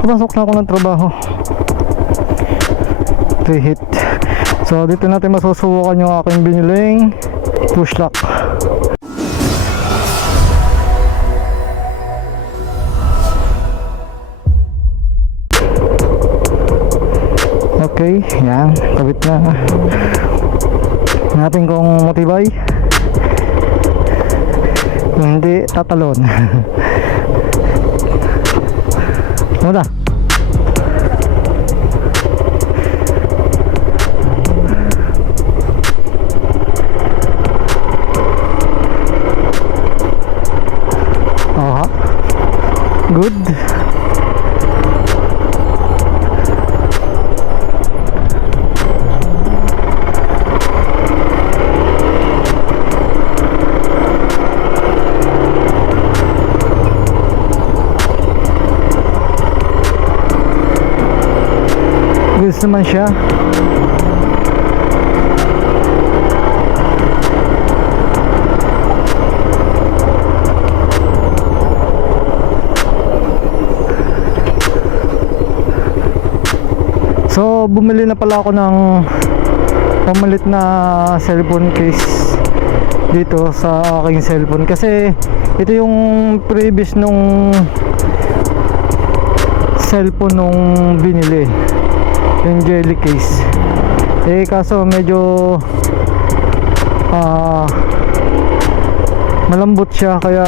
Pasok na ako ng trabaho. 3 hit. So dito natin masusubukan yung aking biniling push lock. Okay, yan, kabit na. Natin kung matibay. Kung hindi, tatalon. Wala. Aha. Good. Goods naman siya. So bumili na pala ako ng pamalit na cellphone case dito sa aking cellphone, kasi ito yung previous nung cellphone nung binili, yung jelly case. Kaso medyo malambot siya, kaya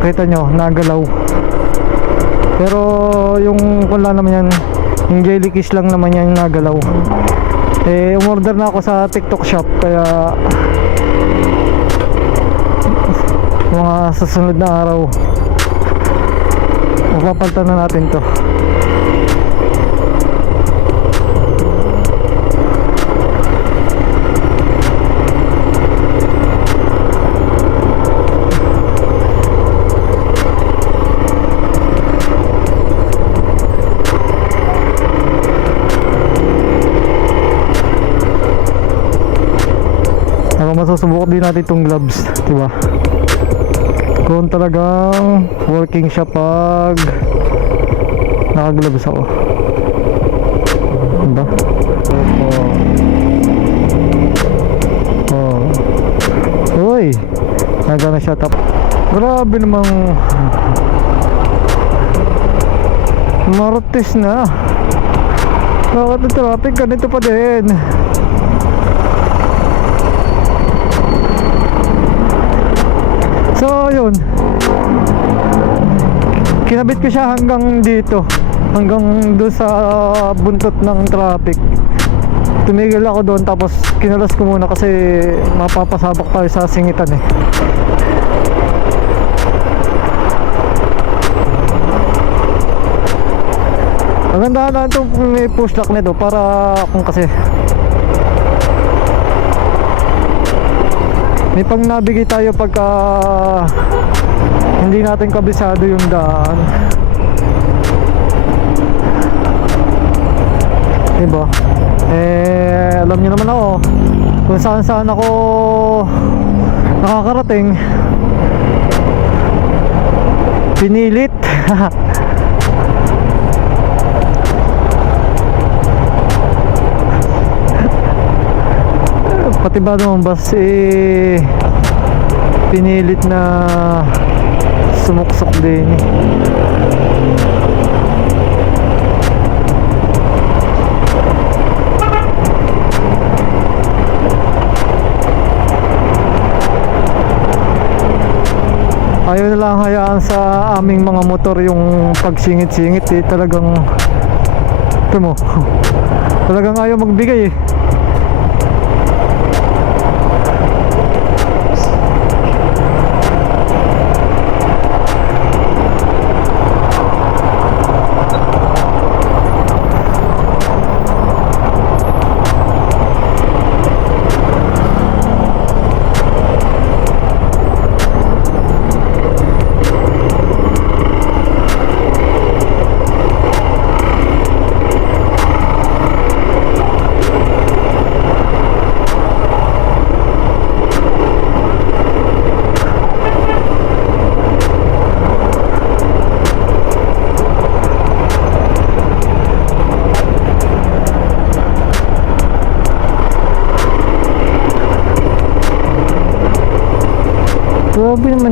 kita nyo nagalaw. Pero yung wala naman yan, yung jelly case lang naman yan nagalaw. Umorder na ako sa TikTok shop, kaya mga susunod na araw mapapalitan na natin to. Masusubukan din natin itong gloves, diba? Kung talagang working siya pag naka-gloves ako, diba? Uy, nagana siya tap. Grabe namang Martes na. Bakit ang traffic ganito pa din? So yun, kinabit ko siya hanggang dito, hanggang doon sa buntot ng traffic. Tumigil ako doon, tapos kinalas ko muna kasi mapapasabak tayo sa singitan eh. Maganda na itong may push lock nito, para kung kasi may pang navigate tayo pagka hindi natin kabisado yung daan, diba? Alam niyo naman ako kung saan saan ako nakakarating. Pinilit. Pati ba naman bus pinilit na sumuksok din. Ayaw na lang hayaan sa aming mga motor yung pagsingit-singit eh. Talagang ito mo talagang ayaw magbigay eh.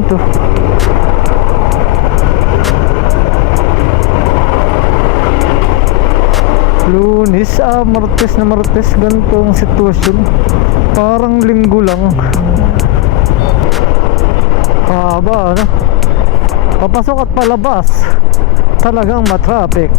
naman to. Lunes, Martes na Martes, ganitong sitwasyon. Parang linggo lang. Haba, ano? Papasok at palabas, talagang matraffic.